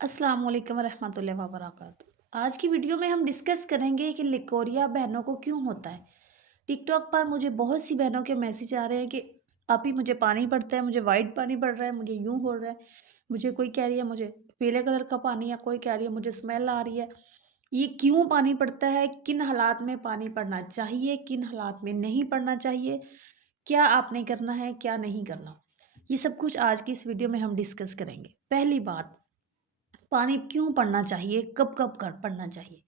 अस्सलाम वालेकुम रहमतुल्लाहि व बरकातुहू। आज की वीडियो में हम डिस्कस करेंगे कि लिकोरिया बहनों को क्यों होता है। टिकटॉक पर मुझे बहुत सी बहनों के मैसेज आ रहे हैं कि आपी मुझे पानी पड़ता है, मुझे वाइट पानी पड़ रहा है, मुझे यूं हो रहा है, मुझे कोई कह रही है मुझे पीले कलर का पानी, या कोई कह रही है मुझे स्मेल आ रही है। ये क्यों पानी पड़ता है, किन हालात में पानी पड़ना चाहिए, किन हालात में नहीं पड़ना चाहिए, क्या आपने करना है, क्या नहीं करना, ये सब कुछ आज की इस वीडियो में हम डिस्कस करेंगे। पहली बात, पानी क्यों पड़ना चाहिए, कब कब कर पड़ना चाहिए।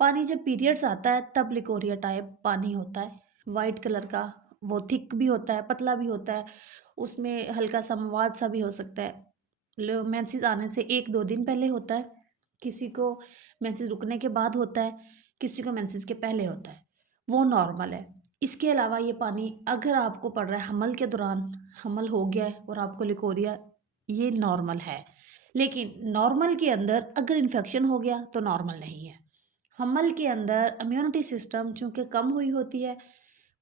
पानी जब पीरियड्स आता है तब लिकोरिया टाइप पानी होता है, वाइट कलर का। वो थिक भी होता है, पतला भी होता है, उसमें हल्का सा मवाद सा भी हो सकता है। मेंसेस आने से एक दो दिन पहले होता है, किसी को मेंसेस रुकने के बाद होता है, किसी को मेंसेस के पहले होता है। वो नॉर्मल है। इसके अलावा ये पानी अगर आपको पड़ रहा है हमल के दौरान, हमल हो गया है और आपको लिकोरिया, ये नॉर्मल है। लेकिन नॉर्मल के अंदर अगर इन्फेक्शन हो गया तो नॉर्मल नहीं है। हमल के अंदर इम्यूनिटी सिस्टम चूँकि कम हुई होती है,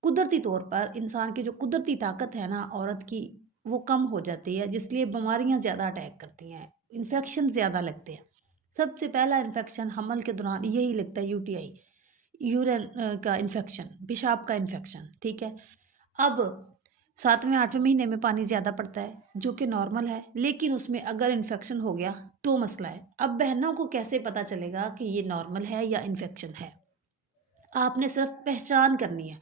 कुदरती तौर पर इंसान की जो कुदरती ताकत है ना औरत की, वो कम हो जाती है, जिसलिए बीमारियाँ ज़्यादा अटैक करती हैं, इन्फेक्शन ज़्यादा लगते हैं। सबसे पहला इन्फेक्शन हमल के दौरान यही लगता है, यूटीआई, यूरिन का इन्फेक्शन, पेशाब का इन्फेक्शन, ठीक है। अब 7वें-8वें महीने में पानी ज़्यादा पड़ता है, जो कि नॉर्मल है, लेकिन उसमें अगर इन्फेक्शन हो गया तो मसला है। अब बहनों को कैसे पता चलेगा कि ये नॉर्मल है या इन्फेक्शन है? आपने सिर्फ पहचान करनी है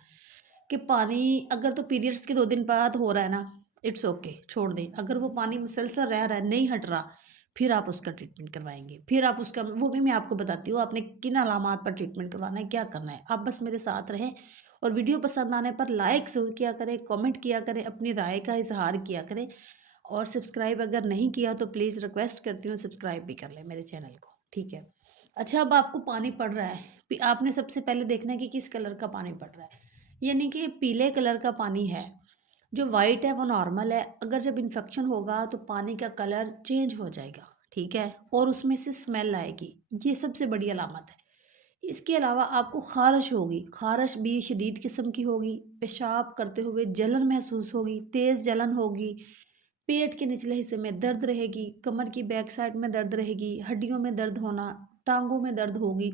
कि पानी अगर तो पीरियड्स के 2 दिन बाद हो रहा है ना, इट्स ओके, छोड़ दें। अगर वो पानी मुसलसल रह रहा है, नहीं हट रहा, फिर आप उसका ट्रीटमेंट करवाएँगे। फिर आप उसका, वो भी मैं आपको बताती हूँ आपने किन अलामात पर ट्रीटमेंट करवाना है, क्या करना है। आप बस मेरे साथ रहें और वीडियो पसंद आने पर लाइक ज़रूर किया करें, कमेंट किया करें, अपनी राय का इज़हार किया करें, और सब्सक्राइब अगर नहीं किया तो प्लीज़ रिक्वेस्ट करती हूँ सब्सक्राइब भी कर लें मेरे चैनल को, ठीक है। अच्छा, अब आपको पानी पड़ रहा है, आपने सबसे पहले देखना है कि किस कलर का पानी पड़ रहा है। यानी कि पीले कलर का पानी है, जो वाइट है वो नॉर्मल है। अगर जब इन्फेक्शन होगा तो पानी का कलर चेंज हो जाएगा, ठीक है, और उसमें से स्मेल आएगी, ये सबसे बड़ी अलामत है। इसके अलावा आपको ख़ारिश होगी, ख़ारिश भी शदीद किस्म की होगी, पेशाब करते हुए जलन महसूस होगी, तेज़ जलन होगी, पेट के निचले हिस्से में दर्द रहेगी, कमर की बैक साइड में दर्द रहेगी, हड्डियों में दर्द होना, टाँगों में दर्द होगी,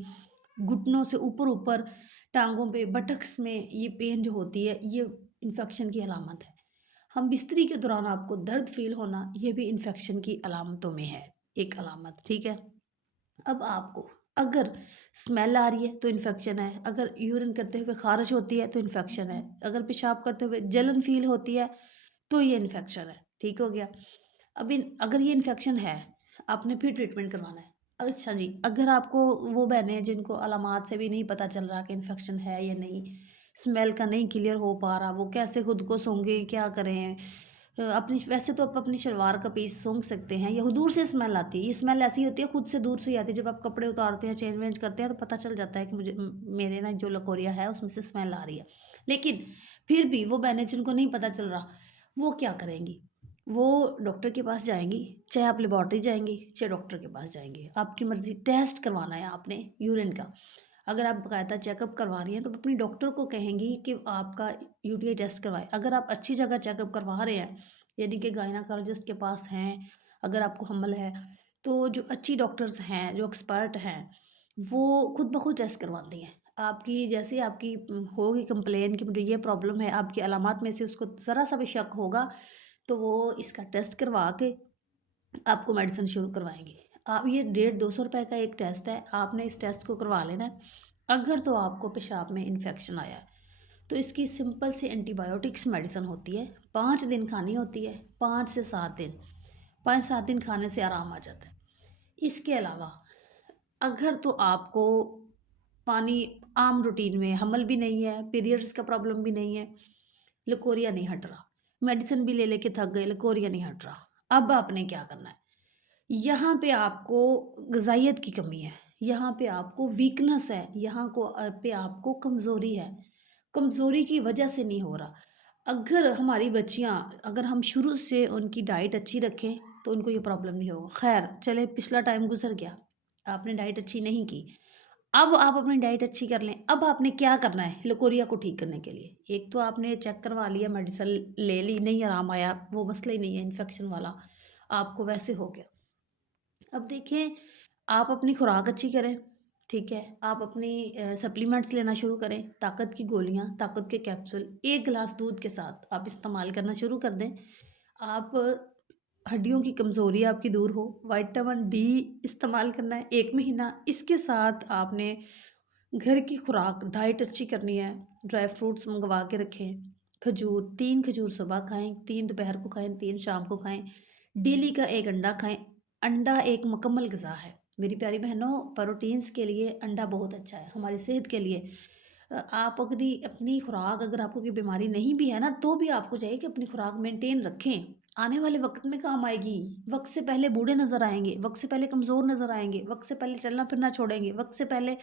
घुटनों से ऊपर-ऊपर टाँगों पे, बटक्स में ये पेन जो होती है, ये इन्फेक्शन की अलामत है। हम बिस्तरी के दौरान आपको दर्द फ़ील होना, ये भी इन्फेक्शन की अलामतों में है, एक अलामत, ठीक है। अब आपको अगर स्मेल आ रही है तो इन्फेक्शन है, अगर यूरिन करते हुए ख़ारिश होती है तो इन्फेक्शन है, अगर पेशाब करते हुए जलन फ़ील होती है तो ये इन्फेक्शन है, ठीक हो गया। अब इन अगर ये इन्फेक्शन है, आपने फिर ट्रीटमेंट करवाना है। अच्छा जी, अगर आपको, वो बहनें हैं जिनको अलामात से भी नहीं पता चल रहा कि इन्फेक्शन है या नहीं, स्मेल का नहीं क्लियर हो पा रहा, वो कैसे खुद को सूंघें, क्या करें? अपनी, वैसे तो आप अपनी शलवार का पीस सूंघ सकते हैं, या दूर से स्मेल आती है। ये स्मेल ऐसी होती है, खुद से दूर से ही आती है। जब आप कपड़े उतारते हैं, चेंज वेंज करते हैं, तो पता चल जाता है कि मुझे मेरे ना जो लकोरिया है उसमें से स्मेल आ रही है। लेकिन फिर भी वो बहनें जिनको नहीं पता चल रहा, वो क्या करेंगी? वो डॉक्टर के पास जाएँगी, चाहे आप लेबॉर्टरी जाएँगी, चाहे डॉक्टर के पास जाएँगी, आपकी मर्ज़ी। टेस्ट करवाना है आपने यूरिन का। अगर आप बाकायदा चेकअप करवा रही हैं, तो अपनी डॉक्टर को कहेंगी कि आपका यूटीआई टेस्ट करवाएँ। अगर आप अच्छी जगह चेकअप करवा रहे हैं, यानी कि गायनेकोलॉजिस्ट के पास हैं, अगर आपको हमल है, तो जो अच्छी डॉक्टर्स हैं, जो एक्सपर्ट हैं, वो खुद ब खुद टेस्ट करवाती हैं। आपकी जैसे ही आपकी होगी कंप्लेन कि मुझे ये प्रॉब्लम है, आपकी अलामात में से उसको ज़रा-सा भी शक होगा, तो वो इसका टेस्ट करवा के आपको मेडिसिन शुरू करवाएँगे। आप, ये डेढ़ 200 रुपए का एक टेस्ट है, आपने इस टेस्ट को करवा लेना है। अगर तो आपको पेशाब में इन्फेक्शन आया है, तो इसकी सिंपल सी एंटीबायोटिक्स मेडिसिन होती है, 5 दिन खानी होती है, 5 से 7 दिन। 5-7 दिन खाने से आराम आ जाता है। इसके अलावा अगर तो आपको पानी आम रूटीन में हमल भी नहीं है, पीरियड्स का प्रॉब्लम भी नहीं है, लिकोरिया नहीं हट रहा, मेडिसिन भी ले लेके थक गए, लिकोरिया नहीं हट रहा, अब आपने क्या करना है? यहाँ पे आपको ग़िज़ाइयत की कमी है, यहाँ पे आपको वीकनेस है, यहाँ को पे आपको कमज़ोरी है। कमज़ोरी की वजह से नहीं हो रहा। अगर हमारी बच्चियाँ, अगर हम शुरू से उनकी डाइट अच्छी रखें, तो उनको ये प्रॉब्लम नहीं होगा। ख़ैर चले, पिछला टाइम गुज़र गया, आपने डाइट अच्छी नहीं की। अब आप अपनी डाइट अच्छी कर लें। अब आपने क्या करना है लिकोरिया को ठीक करने के लिए? एक तो आपने चेक करवा लिया, मेडिसिन ले ली, नहीं आराम आया, वो मसला ही नहीं है इन्फेक्शन वाला, आपको वैसे हो गया। अब देखें, आप अपनी खुराक अच्छी करें, ठीक है? आप अपनी सप्लीमेंट्स लेना शुरू करें, ताकत की गोलियाँ, ताकत के कैप्सूल 1 गिलास दूध के साथ आप इस्तेमाल करना शुरू कर दें। आप हड्डियों की कमज़ोरी आपकी दूर हो, विटामिन डी इस्तेमाल करना है 1 महीना। इसके साथ आपने घर की खुराक डाइट अच्छी करनी है, ड्राई फ्रूट्स मंगवा के रखें, खजूर 3 खजूर सुबह खाएँ, 3 दोपहर को खाएँ, 3 शाम को खाएँ। डेली का 1 अंडा खाएँ, अंडा एक मुकम्मल ग़िज़ा है। मेरी प्यारी बहनों, प्रोटीन्स के लिए अंडा बहुत अच्छा है, हमारी सेहत के लिए। आप अगदी अपनी खुराक, अगर आपको कोई बीमारी नहीं भी है ना, तो भी आपको चाहिए कि अपनी खुराक मेंटेन रखें। आने वाले वक़्त में काम आएगी। वक़्त से पहले बूढ़े नज़र आएँगे, वक़्त से पहले कमज़ोर नज़र आएँगे, वक़्त से पहले चलना-फिरना छोड़ेंगे, वक़्त से पहले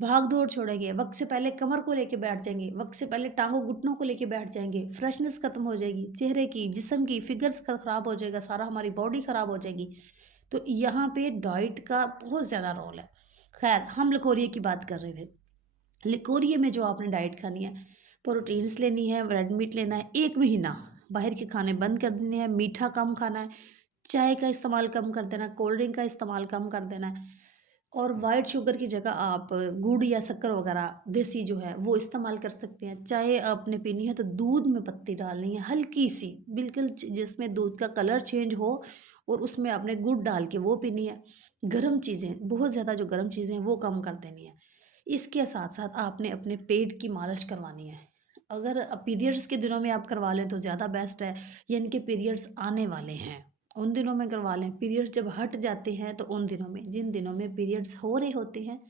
भाग-दौड़ छोड़ेंगे, वक़्त से पहले कमर को लेके बैठ जाएँगे, वक़्त से पहले टाँगों-घुटनों को लेके बैठ जाएँगे, फ्रेशनेस खत्म हो जाएगी, चेहरे की, जिस्म की, फ़िगर्स का ख़राब हो जाएगा, सारा हमारी बॉडी ख़राब हो जाएगी। तो यहाँ पे डाइट का बहुत ज़्यादा रोल है। ख़ैर, हम लिकोरिया की बात कर रहे थे। लिकोरिया में जो आपने डाइट खानी है, प्रोटीन्स लेनी है, रेड मीट लेना है 1 महीना, बाहर के खाने बंद कर देने हैं, मीठा कम खाना है, चाय का इस्तेमाल कम कर देना है, कोल्ड ड्रिंक का इस्तेमाल कम कर देना है और व्हाइट शुगर की जगह आप गुड़ या शक्कर वगैरह देसी जो है वो इस्तेमाल कर सकते हैं। चाय आपने पीनी है तो दूध में पत्ती डालनी है हल्की-सी, बिल्कुल जिसमें दूध का कलर चेंज हो और उसमें आपने गुड़ डाल के वो पीनी है। गरम चीज़ें, बहुत ज़्यादा जो गरम चीज़ें हैं वो कम कर देनी है। इसके साथ-साथ आपने अपने पेट की मालिश करवानी है। अगर पीरियड्स के दिनों में आप करवा लें तो ज़्यादा बेस्ट है, यानी कि पीरियड्स आने वाले हैं, उन दिनों में करवा लें। पीरियड्स जब हट जाते हैं तो उन दिनों में, जिन दिनों में पीरियड्स हो रहे होते हैं,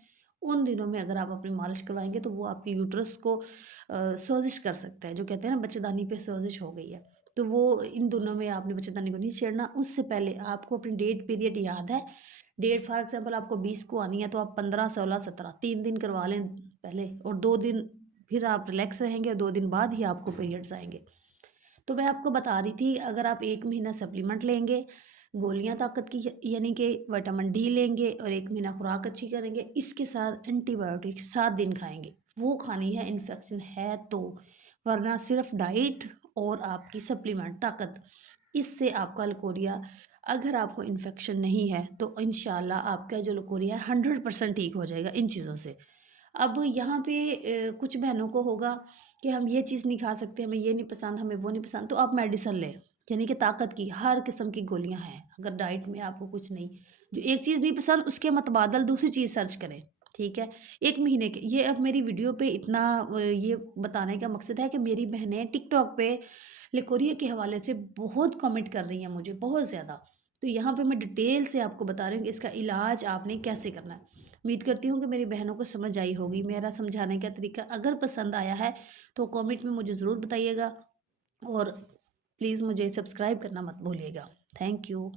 उन दिनों में अगर आप अपनी मालिश करवाएँगे तो वो आपके यूट्रस को सोज़िश कर सकता है। जो कहते हैं ना बच्चेदानी पे सोज़िश हो गई है, तो वो इन दिनों में आपने बच्चेदानी को नहीं छेड़ना। उससे पहले आपको अपनी डेट पीरियड याद है, डेट फॉर एग्ज़ाम्पल आपको 20 को आनी है तो आप 15, 16, 17 3 दिन करवा लें पहले और 2 दिन फिर आप रिलैक्स रहेंगे और 2 दिन बाद ही आपको पीरियड्स आएँगे। तो मैं आपको बता रही थी, अगर आप 1 महीना सप्लीमेंट लेंगे, गोलियाँ ताकत की यानी कि विटामिन डी लेंगे और 1 महीना खुराक अच्छी करेंगे, इसके साथ एंटीबायोटिक 7 दिन खाएँगे। वो खानी है इन्फेक्शन है तो, वरना सिर्फ़ डाइट और आपकी सप्लीमेंट ताकत, इससे आपका लिकोरिया, अगर आपको इन्फेक्शन नहीं है तो इंशाल्लाह आपका जो लिकोरिया है 100% ठीक हो जाएगा इन चीज़ों से। अब यहाँ पे कुछ बहनों को होगा कि हम ये चीज़ नहीं खा सकते, हमें ये नहीं पसंद, हमें वो नहीं पसंद, तो आप मेडिसिन लें। यानी कि ताकत की हर किस्म की गोलियाँ हैं। अगर डाइट में आपको कुछ नहीं, जो एक चीज़ नहीं पसंद उसके मतबादल दूसरी चीज़ सर्च करें, ठीक है? 1 महीने के ये अब मेरी वीडियो पे इतना ये बताने का मकसद है कि मेरी बहनें टिकटॉक पे लिकोरिया के हवाले से बहुत कमेंट कर रही हैं मुझे, बहुत ज़्यादा। तो यहाँ पे मैं डिटेल से आपको बता रही हूँ कि इसका इलाज आपने कैसे करना है। उम्मीद करती हूँ कि मेरी बहनों को समझ आई होगी मेरा समझाने का तरीका। अगर पसंद आया है तो कमेंट में मुझे ज़रूर बताइएगा और प्लीज़ मुझे सब्सक्राइब करना मत भूलिएगा। Thank you.